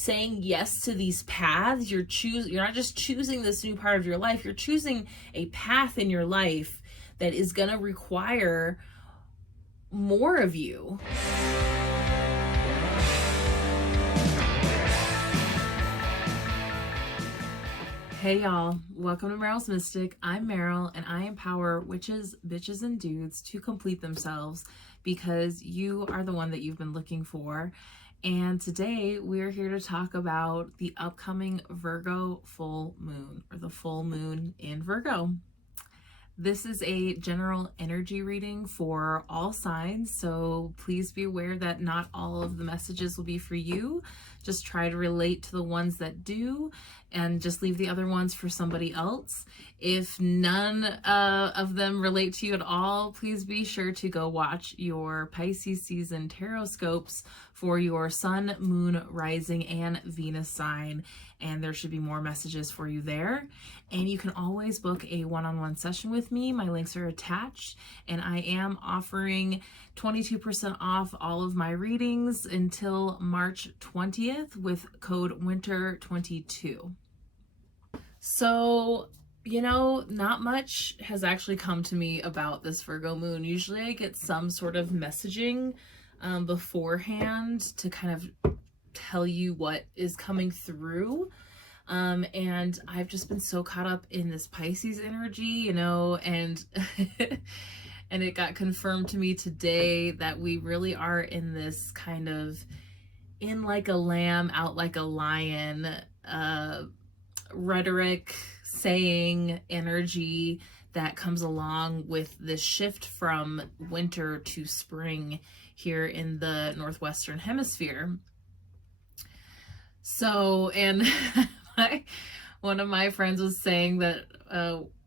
saying yes to these paths. You're not just choosing this new part of your life, you're choosing a path in your life that is going to require more of you. Hey y'all, welcome to Meryl's Mystic. I'm Meryl, and I empower witches, bitches, and dudes to complete themselves because you are the one that you've been looking for. And today we're here to talk about the upcoming Virgo full moon, or the full moon in Virgo. This is a general energy reading for all signs, so please be aware that not all of the messages will be for you. Just try to relate to the ones that do, and just leave the other ones for somebody else. If none of them relate to you at all, please be sure to go watch your Pisces season tarot scopes for your sun, moon, rising, and Venus sign, and there should be more messages for you there. And you can always book a one-on-one session with me. My links are attached, and I am offering 22% off all of my readings until March 20th with code WINTER22. So, you know, not much has actually come to me about this Virgo moon. Usually I get some sort of messaging beforehand to kind of tell you what is coming through. And I've just been so caught up in this Pisces energy, you know, and and it got confirmed to me today that we really are in this kind of in like a lamb, out like a lion, rhetoric, saying energy that comes along with this shift from winter to spring here in the Northwestern Hemisphere. So, and one of my friends was saying that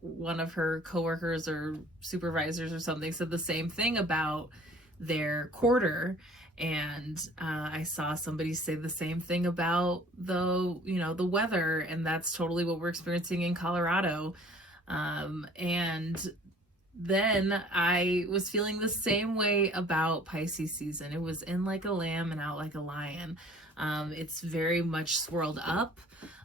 one of her coworkers or supervisors or something said the same thing about their quarter. And I saw somebody say the same thing about the weather, and that's totally what we're experiencing in Colorado. And then I was feeling the same way about Pisces season. It was in like a lamb and out like a lion. It's very much swirled up.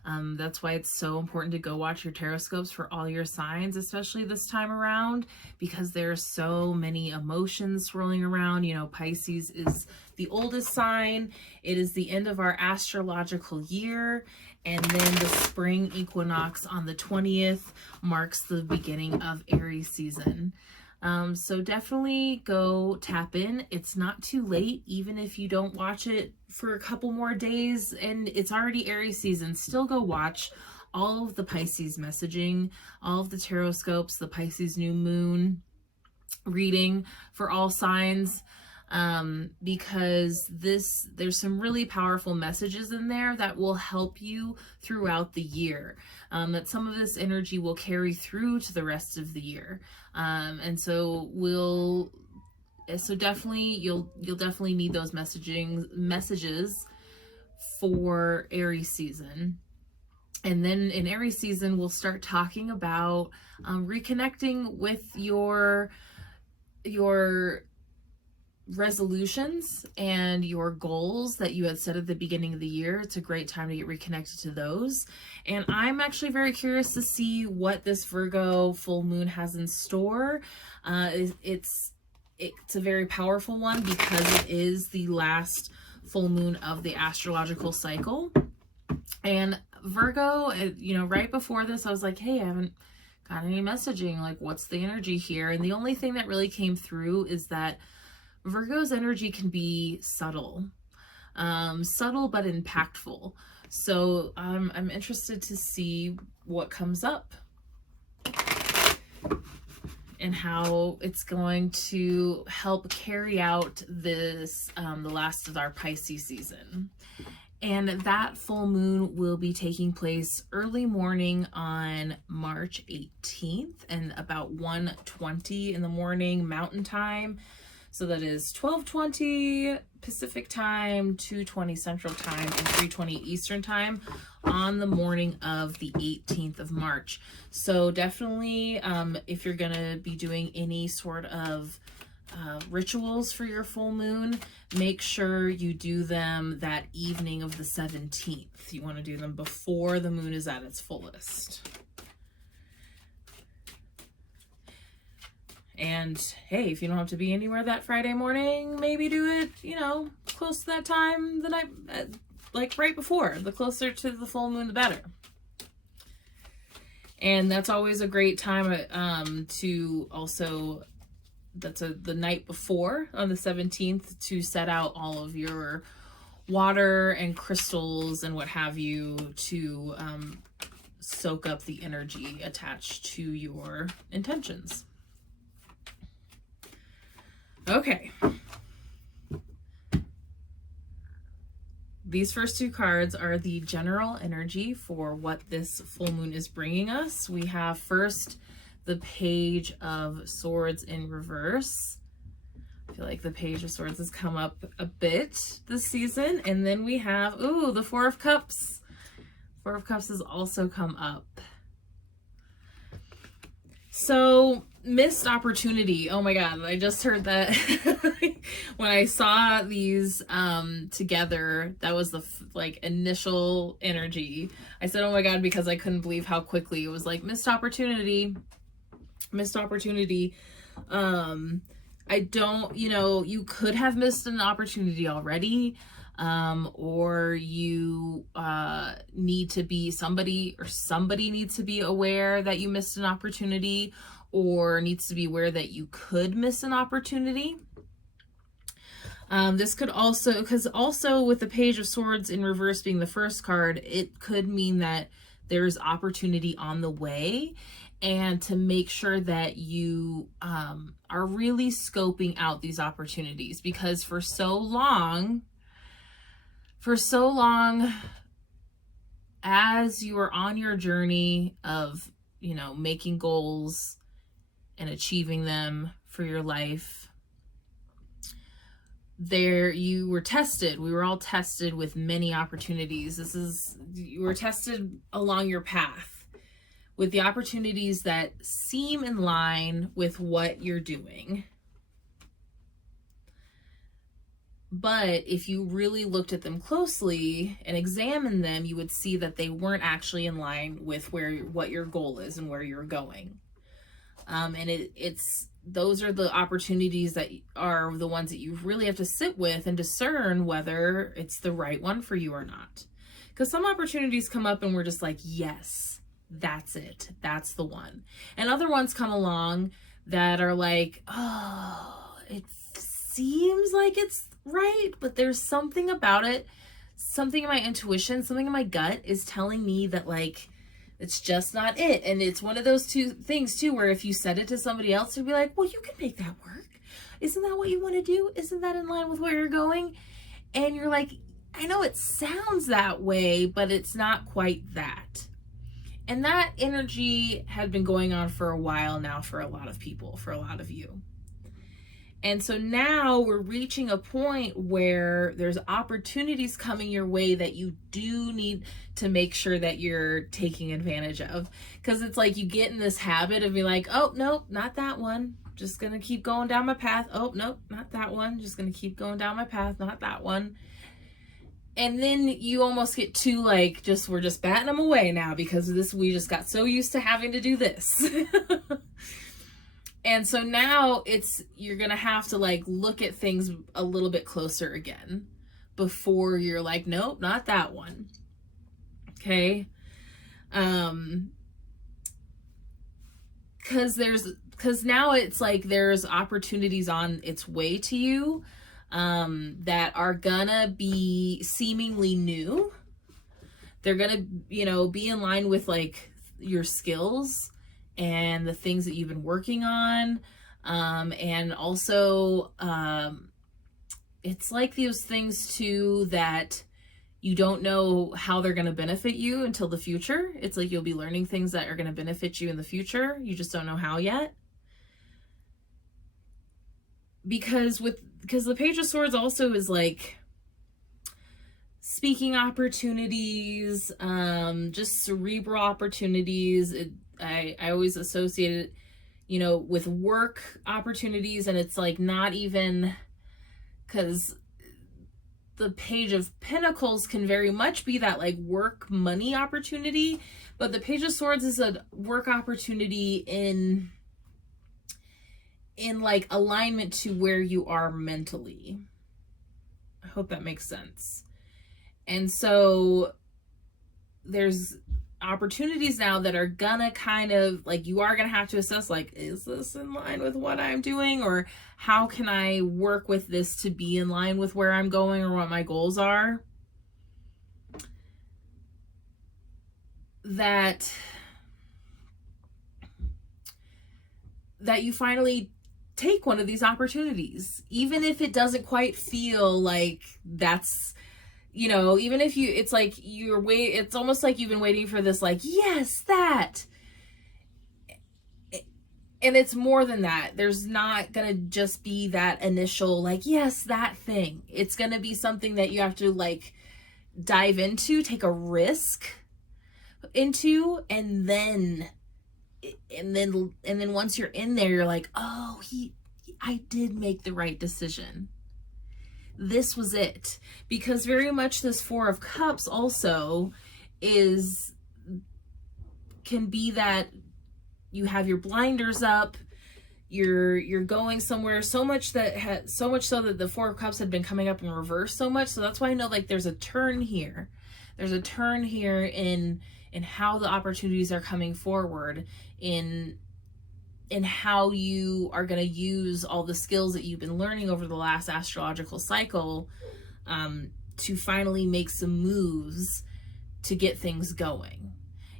That's why it's so important to go watch your tarot scopes for all your signs, especially this time around, because there are so many emotions swirling around. You know, Pisces is the oldest sign. It is the end of our astrological year. And then the spring equinox on the 20th marks the beginning of Aries season. So definitely go tap in. It's not too late, even if you don't watch it for a couple more days and it's already Aries season. Still go watch all of the Pisces messaging, all of the tarot scopes, the Pisces new moon reading for all signs, because there's some really powerful messages in there that will help you throughout the year, that some of this energy will carry through to the rest of the year. And so definitely you'll definitely need those messages for Aries season. And then in Aries season, we'll start talking about reconnecting with your resolutions and your goals that you had set at the beginning of the year. It's a great time to get reconnected to those. And I'm actually very curious to see what this Virgo full moon has in store. It's a very powerful one because it is the last full moon of the astrological cycle. And Virgo, you know, right before this, I was like, hey, I haven't got any messaging. Like, what's the energy here? And the only thing that really came through is that Virgo's energy can be subtle but impactful. So I'm interested to see what comes up and how it's going to help carry out this, the last of our Pisces season. And that full moon will be taking place early morning on March 18th and about 1:20 in the morning Mountain Time. So that is 12:20 Pacific Time, 2:20 Central Time, and 3:20 Eastern Time on the morning of the 18th of March. So definitely, if you're going to be doing any sort of rituals for your full moon, make sure you do them that evening of the 17th. You want to do them before the moon is at its fullest. And hey, if you don't have to be anywhere that Friday morning, maybe do it, you know, close to that time the night, like right before. The closer to the full moon, the better. And that's always a great time to also, the night before on the 17th, to set out all of your water and crystals and what have you to soak up the energy attached to your intentions. Okay. These first two cards are the general energy for what this full moon is bringing us. We have first the Page of Swords in reverse. I feel like the Page of Swords has come up a bit this season. And then we have, ooh, the Four of Cups. Four of Cups has also come up. So, missed opportunity. Oh my God, I just heard that when I saw these together. That was the initial energy. I said, oh my God, because I couldn't believe how quickly it was like missed opportunity. Missed opportunity. I don't, you know, you could have missed an opportunity already. Or you need to be somebody needs to be aware that you missed an opportunity, or needs to be aware that you could miss an opportunity. This could also, because also with the Page of Swords in reverse being the first card, it could mean that there's opportunity on the way, and to make sure that you are really scoping out these opportunities, because for so long, as you are on your journey of, you know, making goals and achieving them for your life, you were tested. We were all tested with many opportunities. You were tested along your path with the opportunities that seem in line with what you're doing. But if you really looked at them closely and examined them, you would see that they weren't actually in line with what your goal is and where you're going. And those are the opportunities that are the ones that you really have to sit with and discern whether it's the right one for you or not. Because some opportunities come up and we're just like, yes, that's it. That's the one. And other ones come along that are like, oh, it seems like it's right, but there's something about it, something in my intuition, something in my gut is telling me that like it's just not it. And it's one of those two things too, where if you said it to somebody else, they'd be like, well, you can make that work. Isn't that what you want to do? Isn't that in line with where you're going? And you're like, I know it sounds that way, but it's not quite that. And that energy had been going on for a while now for a lot of people, for a lot of you. And so now we're reaching a point where there's opportunities coming your way that you do need to make sure that you're taking advantage of. Because it's like you get in this habit of being like, oh, nope, not that one. Just going to keep going down my path. Oh, nope, not that one. Just going to keep going down my path. Not that one. And then you almost get too like, we're just batting them away now because of this. We just got so used to having to do this. And so now you're going to have to like look at things a little bit closer again before you're like, nope, not that one. Okay. Cause now it's like there's opportunities on its way to you, that are gonna be seemingly new. They're gonna, be in line with like your skills and the things that you've been working on. And also, it's like those things too that you don't know how they're going to benefit you until the future. It's like you'll be learning things that are going to benefit you in the future. You just don't know how yet. Because the Page of Swords also is like speaking opportunities, just cerebral opportunities. I always associate it, you know, with work opportunities, and it's like not even, because the Page of Pentacles can very much be that like work money opportunity, but the Page of Swords is a work opportunity in like alignment to where you are mentally. I hope that makes sense. And so there's opportunities now that are gonna kind of like, you are gonna have to assess like, is this in line with what I'm doing, or how can I work with this to be in line with where I'm going or what my goals are. That you finally take one of these opportunities, even if it doesn't quite feel like that's, you know, even if you, it's like it's almost like you've been waiting for this, like, yes, that. And it's more than that. There's not gonna just be that initial, like, yes, that thing. It's gonna be something that you have to like dive into, take a risk into, and then once you're in there, you're like, oh, I did make the right decision. This was it. Because very much this Four of Cups also can be that you have your blinders up, you're going somewhere so much so that the Four of Cups had been coming up in reverse so much. So that's why I know like there's a turn here. There's a turn here in how the opportunities are coming forward, in how you are going to use all the skills that you've been learning over the last astrological cycle to finally make some moves to get things going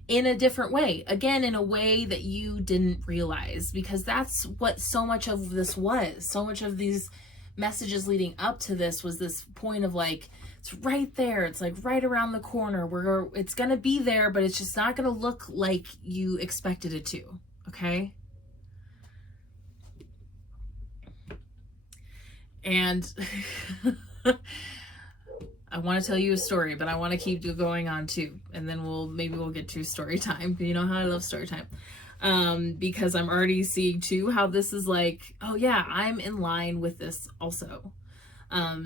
in a different way. Again, in a way that you didn't realize, because that's what so much of this was. So much of these messages leading up to this was this point of like, it's right there. It's like right around the corner. It's going to be there, but it's just not going to look like you expected it to. Okay. And I want to tell you a story, but I want to keep going on too. And then maybe we'll get to story time. You know how I love story time. Because I'm already seeing too how this is like, oh yeah, I'm in line with this also.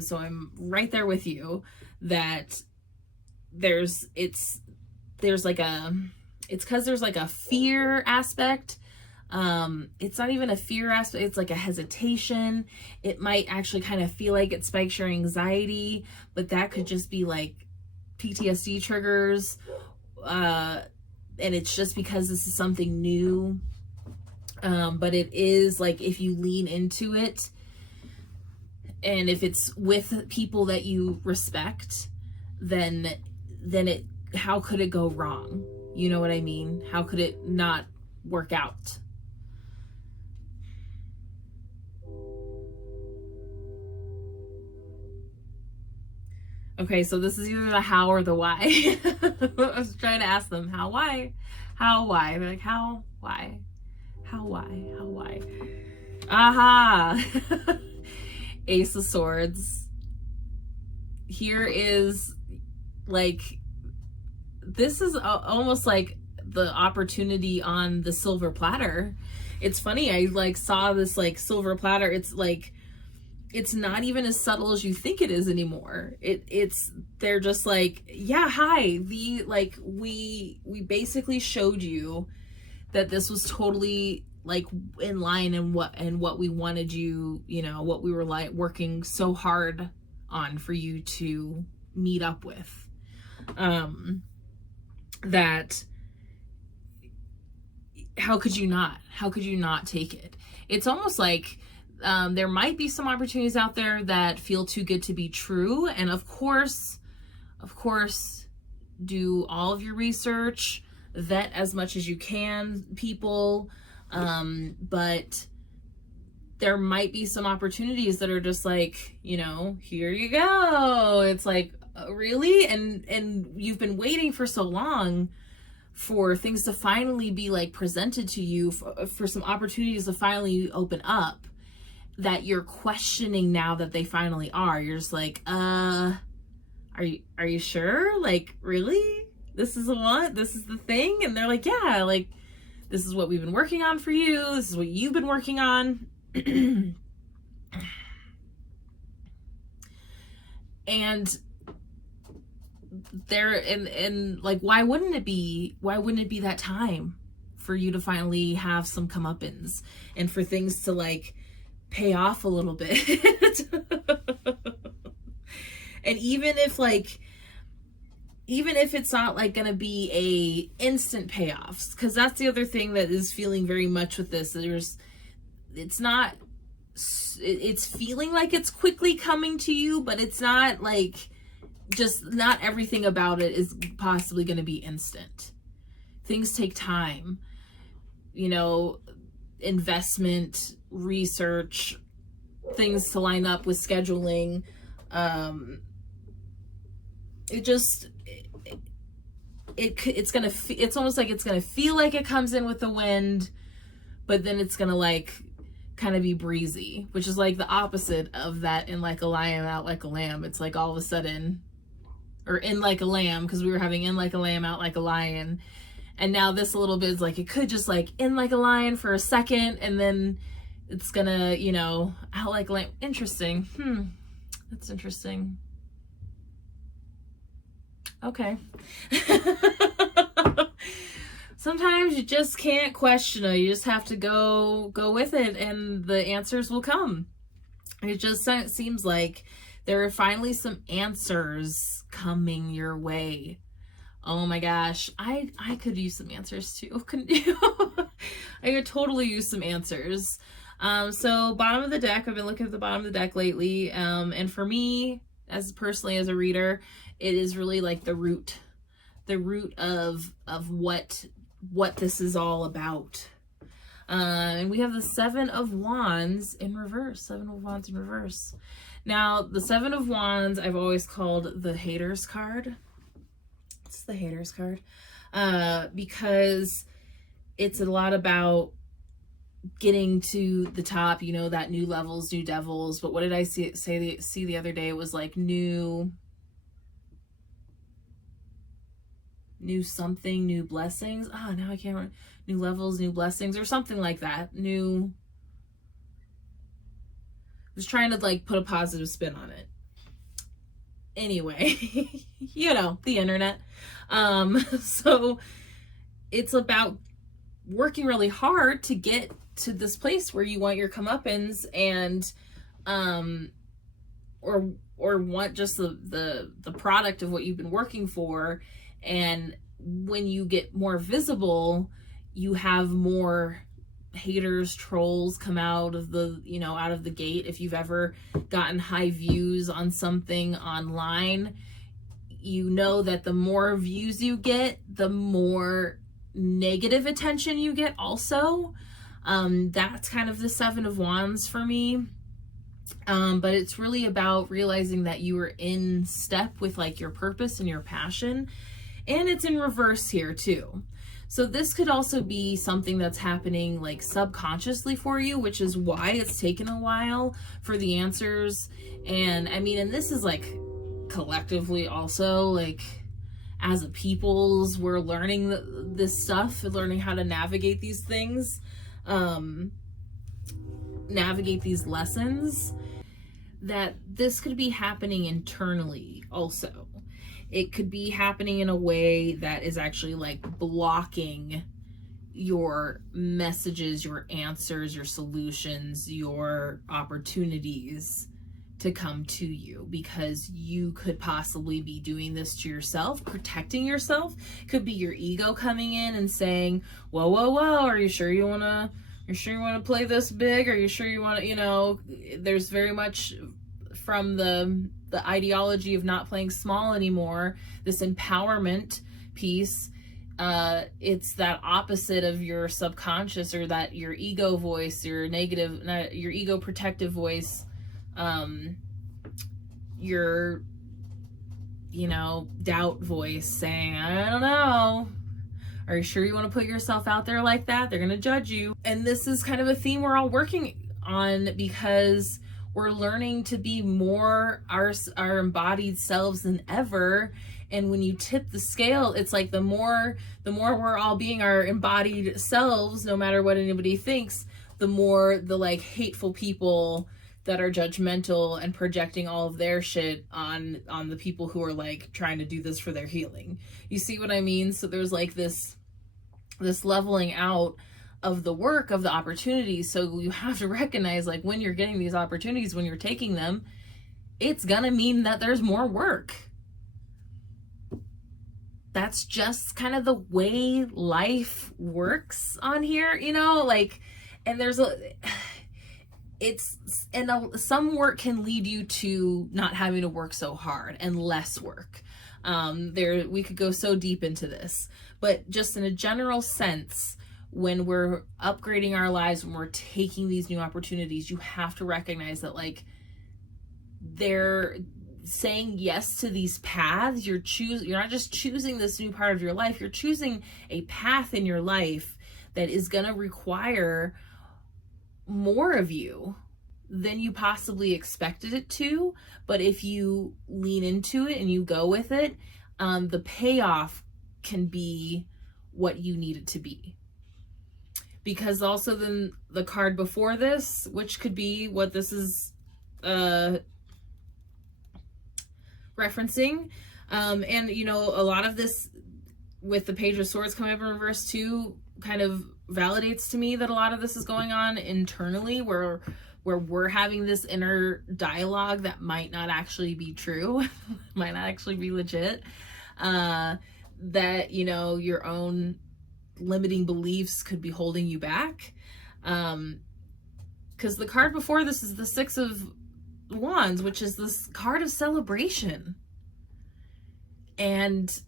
So I'm right there with you that it's because there's like a fear aspect. It's not even a fear aspect. It's like a hesitation. It might actually kind of feel like it spikes your anxiety, but that could just be like PTSD triggers. And it's just because this is something new. But it is like, if you lean into it, and if it's with people that you respect, then how could it go wrong? You know what I mean? How could it not work out? Okay, so this is either the how or the why. I was trying to ask them how, why? They're like, how, why? How, why? How, why? Aha! Ace of Swords. Here is like, this is almost like the opportunity on the silver platter. It's funny, I like saw this like silver platter. It's like, it's not even as subtle as you think it is anymore. They're just like, yeah, hi, we basically showed you that this was totally like in line and what we wanted you, you know, what we were like working so hard on for you to meet up with. That how could you not take it? It's almost like there might be some opportunities out there that feel too good to be true. And of course, do all of your research, vet as much as you can, people. But there might be some opportunities that are just like, you know, here you go. It's like, really? And you've been waiting for so long for things to finally be like presented to you, for some opportunities to finally open up, that you're questioning now that they finally are. You're just like, are you sure? Like, really? This is the one? This is the thing? And they're like, yeah, like, This is what we've been working on for you. This is what you've been working on. And there, and like, why wouldn't it be that time for you to finally have some comeuppance and for things to like pay off a little bit? And even if it's not like gonna be a instant payoffs, because that's the other thing that is feeling very much with this. It's feeling like it's quickly coming to you, but it's not like, just not everything about it is possibly going to be instant. Things take time, you know, investment, research, things to line up with scheduling. It's almost like it's gonna feel like it comes in with the wind, but then it's gonna like kind of be breezy, which is like the opposite of that in like a lion, out like a lamb. It's like all of a sudden, or in like a lamb, because we were having in like a lamb, out like a lion. And now this a little bit is like, it could just like in like a lion for a second, and then it's gonna, you know, out like a lamb. Interesting. That's interesting. Okay. Sometimes you just can't question it. You just have to go with it, and the answers will come. It just seems like there are finally some answers coming your way. Oh my gosh, I could use some answers too, couldn't you? I could totally use some answers. So bottom of the deck, I've been looking at the bottom of the deck lately, and for me, as personally as a reader, it is really like the root of what this is all about. And we have the Seven of Wands in reverse. Seven of Wands in reverse. Now, the Seven of Wands I've always called the haters card. It's the haters card. Because it's a lot about getting to the top, you know, that new levels, new devils. But what did I see the other day? It was like new something, new blessings. Now I can't remember. New levels, new blessings, or something like that. I was trying to like put a positive spin on it. Anyway, you know, the internet. So it's about working really hard to get to this place where you want your comeuppance, and or want just the product of what you've been working for. And when you get more visible, you have more haters, trolls come out of the gate. If you've ever gotten high views on something online, you know that the more views you get, the more negative attention you get also. That's kind of the Seven of Wands for me. But it's really about realizing that you are in step with like your purpose and your passion. And it's in reverse here too. So this could also be something that's happening like subconsciously for you, which is why it's taken a while for the answers. And I mean, and this is like collectively also, like as a peoples, we're learning this stuff, learning how to navigate these things, navigate these lessons, that this could be happening internally also. It could be happening in a way that is actually like blocking your messages, your answers, your solutions, your opportunities to come to you, because you could possibly be doing this to yourself, protecting yourself. Could be your ego coming in and saying, whoa, whoa, whoa, are you sure you want to play this big? Are you sure you want to, you know, there's very much from the ideology of not playing small anymore, this empowerment piece. It's that opposite of your subconscious, or that your ego voice, your ego protective voice, your, you know, doubt voice saying, I don't know. Are you sure you want to put yourself out there like that? They're going to judge you. And this is kind of a theme we're all working on, because We're learning to be more our embodied selves than ever. And when you tip the scale, it's like the more we're all being our embodied selves, no matter what anybody thinks, the more the like hateful people that are judgmental and projecting all of their shit on the people who are like trying to do this for their healing. You see what I mean? So there's like this leveling out of the work, of the opportunities. So you have to recognize, like, when you're getting these opportunities, when you're taking them, it's gonna mean that there's more work. That's just kind of the way life works on here, you know, like, and there's some work can lead you to not having to work so hard and less work. We could go so deep into this, but just in a general sense, when we're upgrading our lives, when we're taking these new opportunities, you have to recognize that, like, they're saying yes to these paths. You're not just choosing this new part of your life, you're choosing a path in your life that is going to require more of you than you possibly expected it to. But if you lean into it and you go with it, the payoff can be what you need it to be. Because also then the card before this, which could be what this is referencing, and you know, a lot of this with the Page of Swords coming up in reverse too kind of validates to me that a lot of this is going on internally, where we're having this inner dialogue that might not actually be true, might not actually be legit, that, you know, your own limiting beliefs could be holding you back. Because the card before this is the Six of Wands, which is this card of celebration and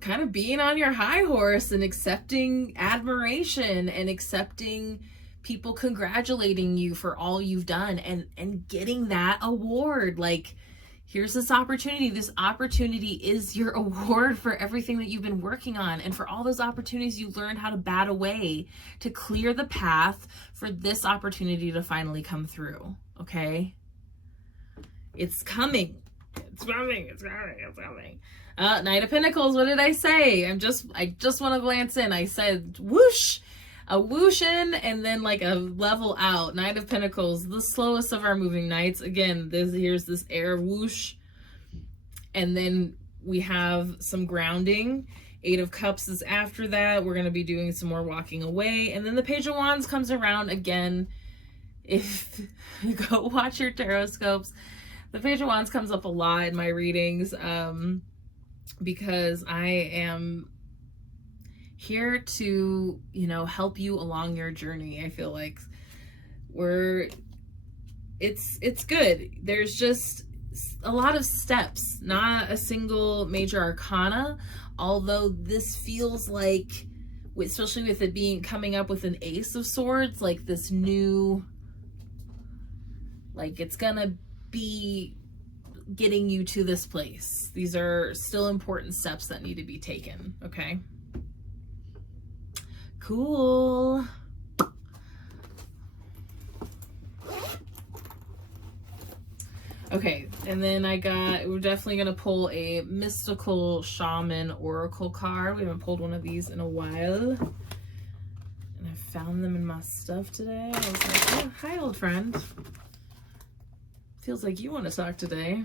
kind of being on your high horse and accepting admiration and accepting people congratulating you for all you've done and getting that award. Like, here's this opportunity. This opportunity is your award for everything that you've been working on and for all those opportunities you learned how to bat away to clear the path for this opportunity to finally come through. Okay? It's coming. It's coming. It's coming. It's coming. Knight of Pentacles. What did I say? I just want to glance in. I said whoosh, a whoosh in, and then like a level out. Knight of Pentacles, the slowest of our moving knights. Again, here's this air whoosh, and then we have some grounding. Eight of Cups is after that. We're going to be doing some more walking away, and then the Page of Wands comes around again. If you go watch your tarot scopes, the Page of Wands comes up a lot in my readings, because I am here to, you know, help you along your journey. I feel like it's good. There's just a lot of steps, not a single major arcana, although this feels like, especially with it coming up with an Ace of Swords, like this new, like, it's gonna be getting you to this place. These are still important steps that need to be taken. Okay, cool. Okay, and then we're definitely gonna pull a mystical shaman oracle card. We haven't pulled one of these in a while, and I found them in my stuff today. I was like, oh, hi, old friend. Feels like you want to talk today.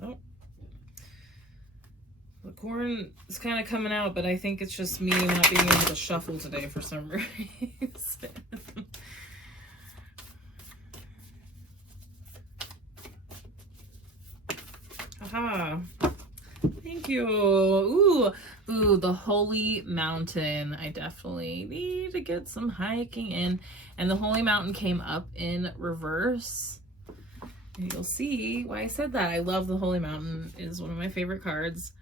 Oh, the corn is kind of coming out, but I think it's just me not being able to shuffle today for some reason. Aha. Thank you. Ooh, the Holy Mountain. I definitely need to get some hiking in. And the Holy Mountain came up in reverse. And you'll see why I said that. I love the Holy Mountain. It is one of my favorite cards.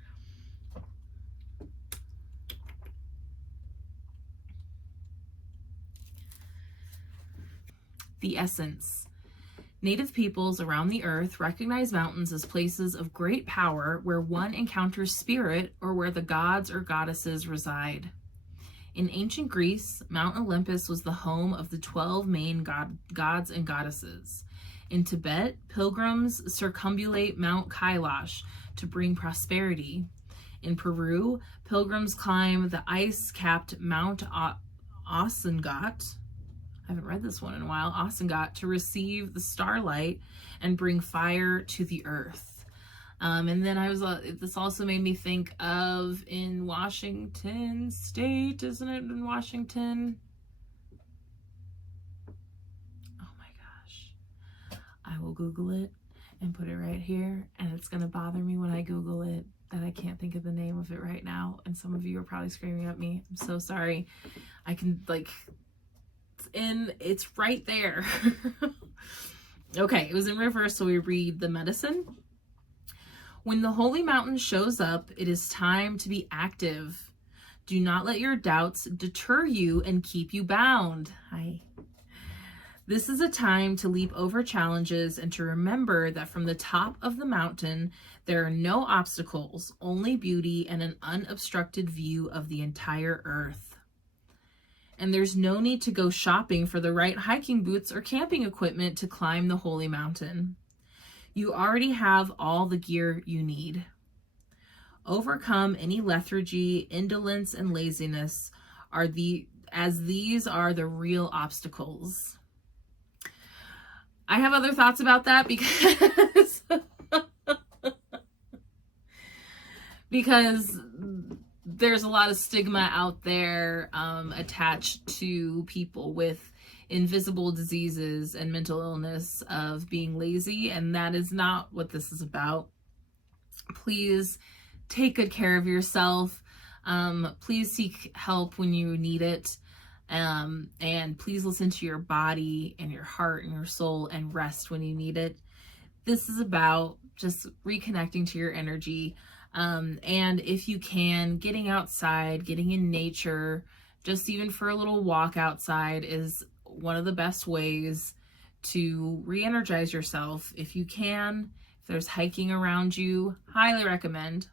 The essence. Native peoples around the earth recognize mountains as places of great power where one encounters spirit or where the gods or goddesses reside. In ancient Greece, Mount Olympus was the home of the 12 main gods and goddesses. In Tibet, pilgrims circumambulate Mount Kailash to bring prosperity. In Peru, pilgrims climb the ice-capped Mount Asangat. I haven't read this one in a while. Asangat, to receive the starlight and bring fire to the earth. And then this also made me think of in Washington State, isn't it in Washington? Oh my gosh. I will Google it and put it right here. And it's going to bother me when I Google it that I can't think of the name of it right now. And some of you are probably screaming at me. I'm so sorry. I can it's right there. Okay, it was in reverse, so we read the medicine. When the holy mountain shows up, it is time to be active. Do not let your doubts deter you and keep you bound. This is a time to leap over challenges and to remember that from the top of the mountain, there are no obstacles, only beauty and an unobstructed view of the entire earth. And there's no need to go shopping for the right hiking boots or camping equipment to climb the holy mountain. You already have all the gear you need. Overcome any lethargy, indolence, and laziness as these are the real obstacles. I have other thoughts about that because there's a lot of stigma out there attached to people with invisible diseases and mental illness of being lazy, and that is not what this is about. Please take good care of yourself. Please seek help when you need it. And please listen to your body and your heart and your soul and rest when you need it. This is about just reconnecting to your energy. And if you can, getting outside, getting in nature, just even for a little walk outside is one of the best ways to re-energize yourself. If you can, if there's hiking around you, highly recommend.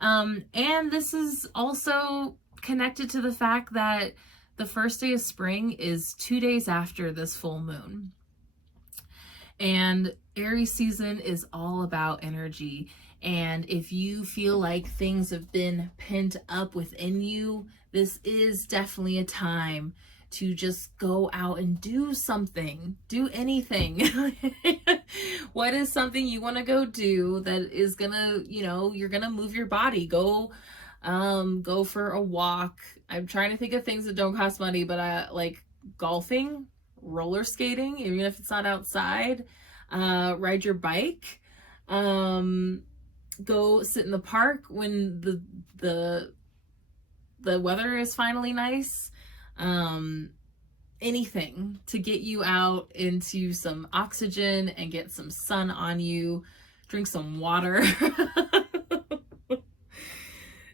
And this is also connected to the fact that the first day of spring is 2 days after this full moon. And Aries season is all about energy. And if you feel like things have been pent up within you, this is definitely a time to just go out and do something, do anything. What is something you want to go do that is gonna, you're gonna move your body? Go for a walk. I'm trying to think of things that don't cost money, but I like golfing, roller skating, even if it's not outside, ride your bike, go sit in the park when the weather is finally nice. Anything to get you out into some oxygen and get some sun on you. Drink some water.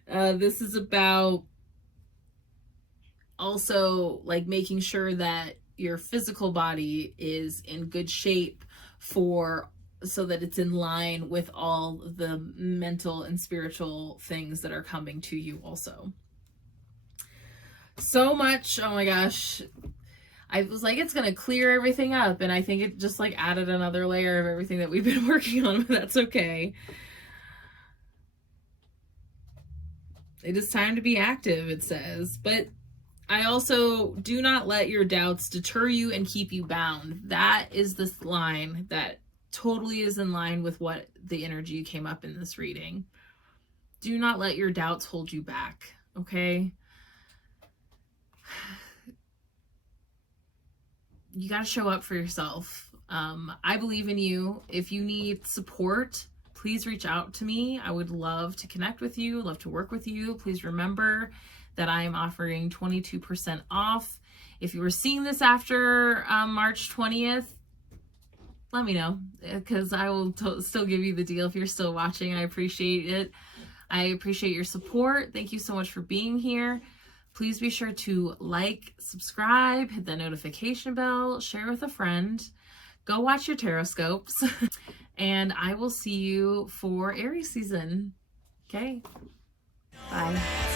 This is about also like making sure that your physical body is in good shape so that it's in line with all the mental and spiritual things that are coming to you also. So much, oh my gosh. I was like, it's gonna clear everything up, and I think it just like added another layer of everything that we've been working on, but that's okay. It is time to be active, it says. But I also, do not let your doubts deter you and keep you bound. That is this line that totally is in line with what the energy came up in this reading. Do not let your doubts hold you back, okay? You got to show up for yourself. I believe in you. If you need support, please reach out to me. I would love to connect with you, love to work with you. Please remember that I am offering 22% off. If you were seeing this after March 20th, let me know, because I will still give you the deal if you're still watching. I appreciate it. I appreciate your support. Thank you so much for being here. Please be sure to like, subscribe, hit the notification bell, share with a friend. Go watch your tarot scopes. And I will see you for Aries season. Okay? Bye.